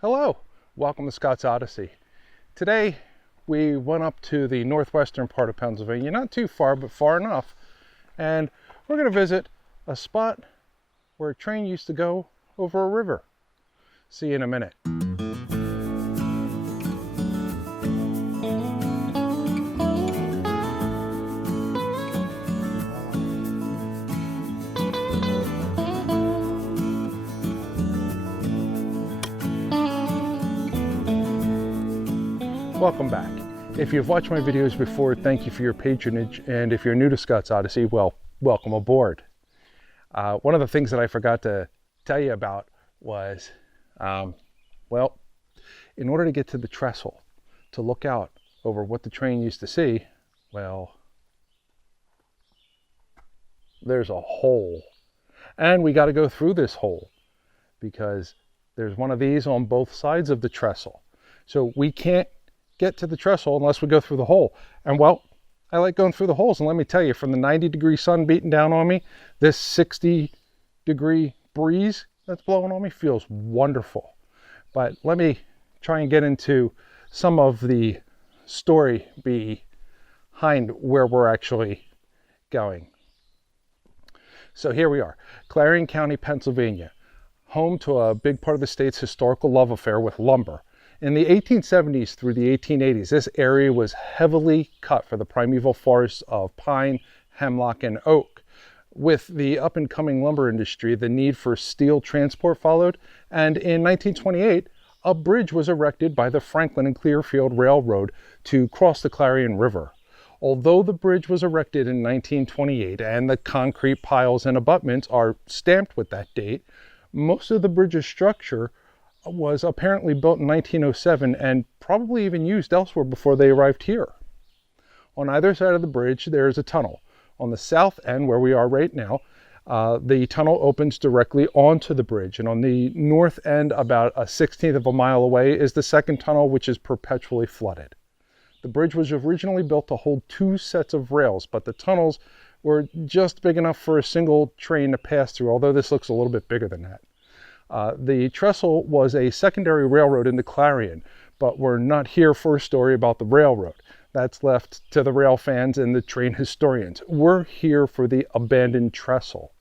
Hello, welcome to Scott's Odyssey. Today we went up to the northwestern part of Pennsylvania, not too far, but far enough, and we're going to visit a spot where a train used to go over a river. See you in a minute. Welcome back. If you've watched my videos before, thank you for your patronage, and if you're new to Scott's Odyssey, well, welcome aboard. One of the things that I forgot to tell you about was, well, in order to get to the trestle, to look out over what the train used to see, well, there's a hole. And we got to go through this hole because there's one of these on both sides of the trestle. So we can't get to the trestle unless we go through the hole. And well, I like going through the holes, and let me tell you, from the 90-degree sun beating down on me, this 60-degree breeze that's blowing on me feels wonderful. But let me try and get into some of the story behind where we're actually going. So here we are, Clarion County, Pennsylvania, home to a big part of the state's historical love affair with lumber. In the 1870s through the 1880s, this area was heavily cut for the primeval forests of pine, hemlock, and oak. With the up-and-coming lumber industry, the need for steel transport followed, and in 1928, a bridge was erected by the Franklin and Clearfield Railroad to cross the Clarion River. Although the bridge was erected in 1928 and the concrete piles and abutments are stamped with that date, most of the bridge's structure was apparently built in 1907 and probably even used elsewhere before they arrived here. On either side of the bridge, there is a tunnel. On the south end, where we are right now, the tunnel opens directly onto the bridge. And on the north end, about a 1/16 of a mile away, is the second tunnel, which is perpetually flooded. The bridge was originally built to hold 2 sets of rails, but the tunnels were just big enough for a single train to pass through, although this looks a little bit bigger than that. The trestle was a secondary railroad into Clarion, but we're not here for a story about the railroad. That's left to the rail fans and the train historians. We're here for the abandoned trestle.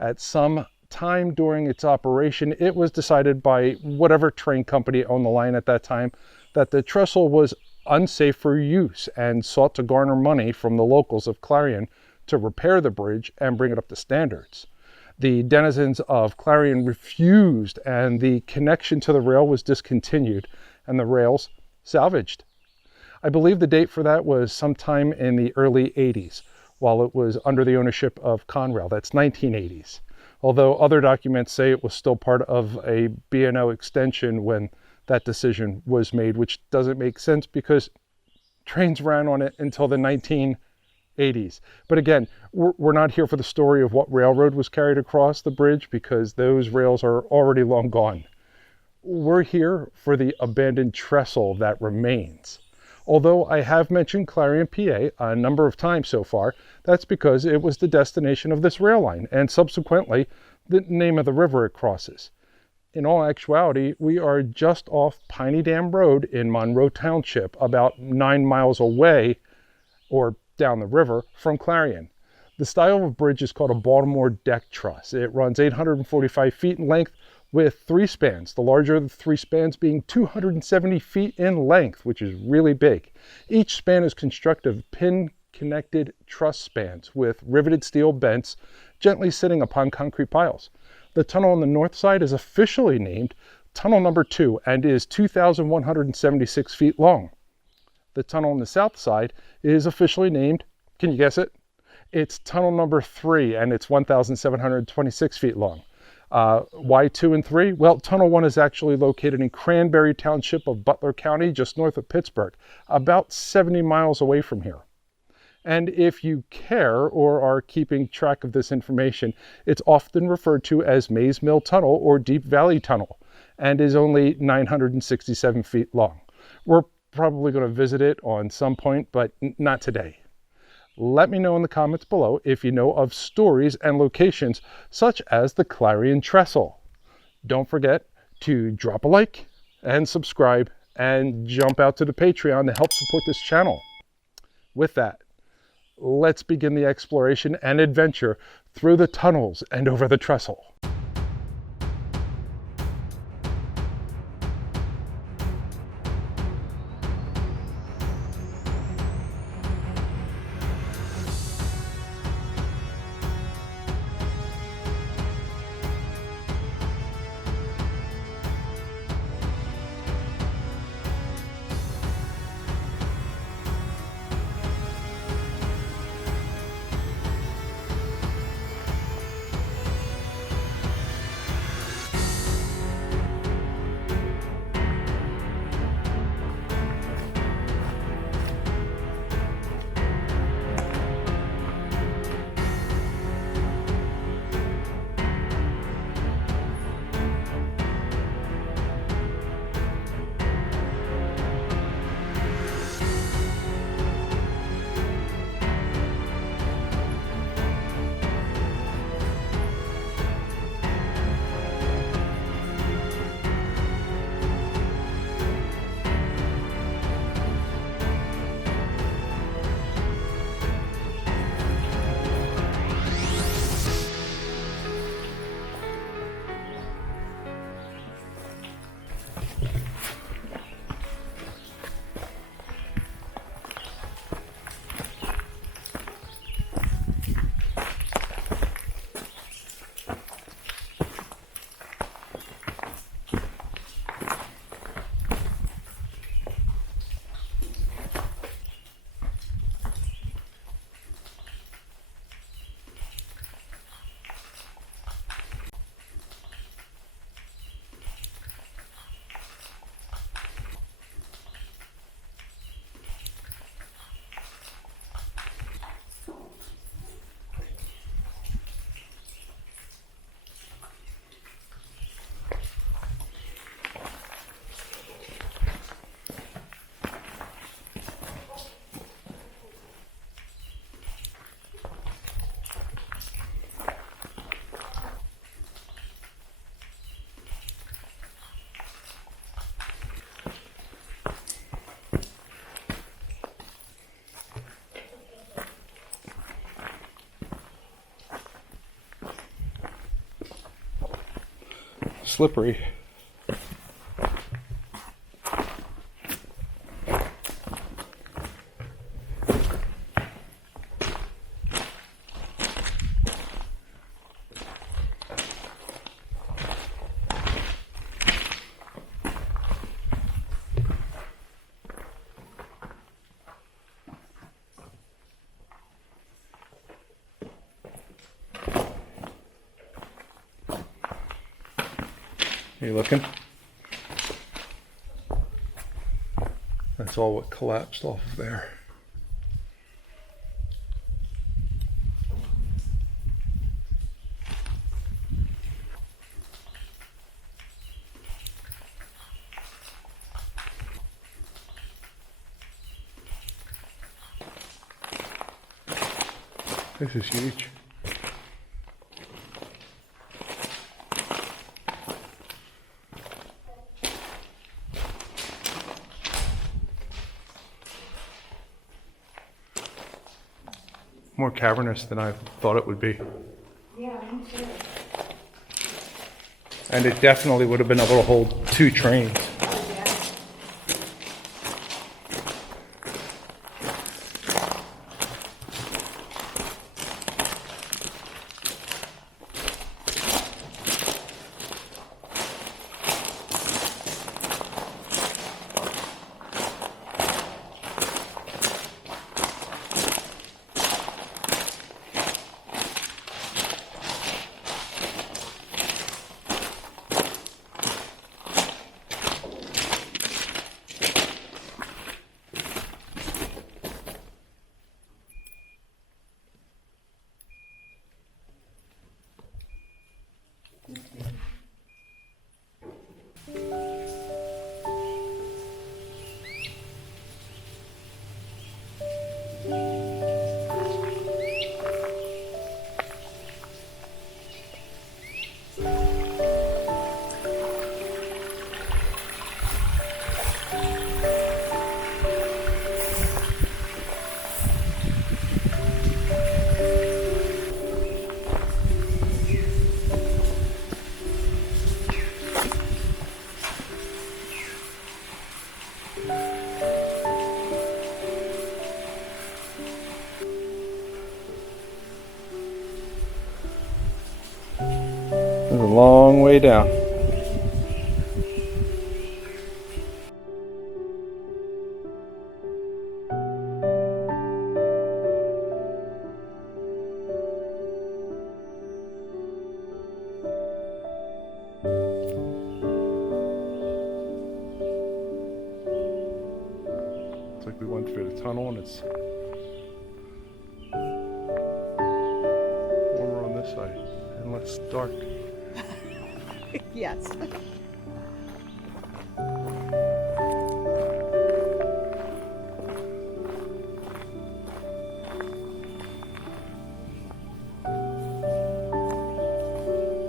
At some time during its operation, it was decided by whatever train company owned the line at that time that the trestle was unsafe for use and sought to garner money from the locals of Clarion to repair the bridge and bring it up to standards. The denizens of Clarion refused, and the connection to the rail was discontinued and the rails salvaged. I believe the date for that was sometime in the early 80s, while it was under the ownership of Conrail. That's 1980s. Although other documents say it was still part of a B&O extension when that decision was made, which doesn't make sense because trains ran on it until the 1980s. But again, we're not here for the story of what railroad was carried across the bridge because those rails are already long gone. We're here for the abandoned trestle that remains. Although I have mentioned Clarion, PA a number of times so far, that's because it was the destination of this rail line and subsequently the name of the river it crosses. In all actuality, we are just off Piney Dam Road in Monroe Township, about 9 miles away or down the river from Clarion. The style of bridge is called a Baltimore deck truss. It runs 845 feet in length with 3 spans, the larger of the 3 spans being 270 feet in length, which is really big. Each span is constructed of pin-connected truss spans with riveted steel bents gently sitting upon concrete piles. The tunnel on the north side is officially named Tunnel Number 2 and is 2,176 feet long. The tunnel on the south side is officially named, can you guess it? It's Tunnel Number 3 and it's 1,726 feet long. Why 2 and 3? Well, Tunnel 1 is actually located in Cranberry Township of Butler County, just north of Pittsburgh, about 70 miles away from here. And if you care or are keeping track of this information, it's often referred to as Mays Mill Tunnel or Deep Valley Tunnel and is only 967 feet long. We're probably going to visit it on some point, but not today. Let me know in the comments below if you know of stories and locations such as the Clarion Trestle. Don't forget to drop a like, and subscribe and jump out to the Patreon to help support this channel. With that, let's begin the exploration and adventure through the tunnels and over the trestle. Slippery. Are you looking? That's all what collapsed off of there. This is huge. More cavernous than I thought it would be. Yeah, I'm sure. And it definitely would have been able to hold 2 trains. Yeah. way down. It's like we went through the tunnel and it's warmer on this side and less dark. Yes.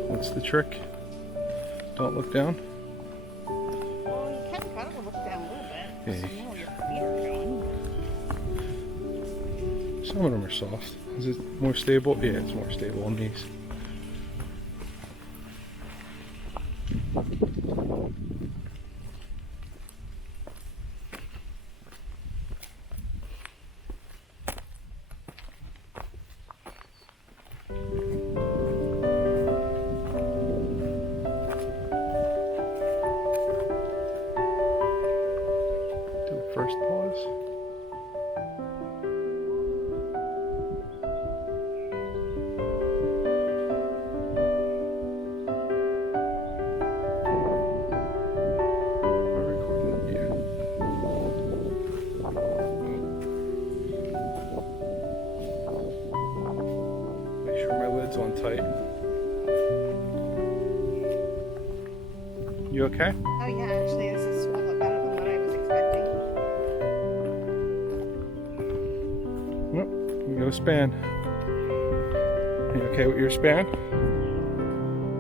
What's the trick? Don't look down. Well, you can kind of look down a little bit. Yeah. So you know where your feet are going. Some of them are soft. Is it more stable? Yeah, it's more stable on these. Do a first pause. Make sure my lid's on tight. You okay? Oh yeah, actually this is a lot better than what I was expecting. Nope. We got a span. You okay with your span?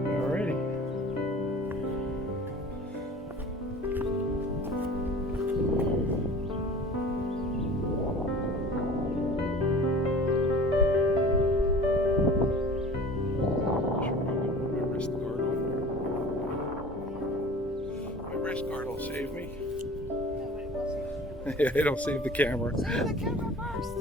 Alrighty. Wrist guard will save me. No, but it will save the camera. Yeah, it'll save the camera. Save the camera first.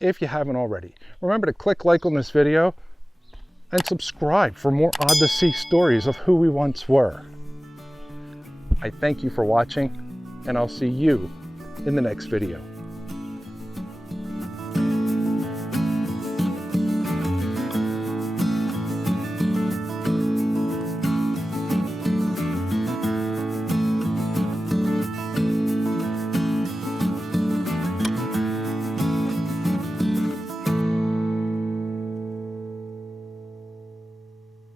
if you haven't already. Remember to click like on this video and subscribe for more ODDySEEy stories of who we once were. I thank you for watching, and I'll see you in the next video.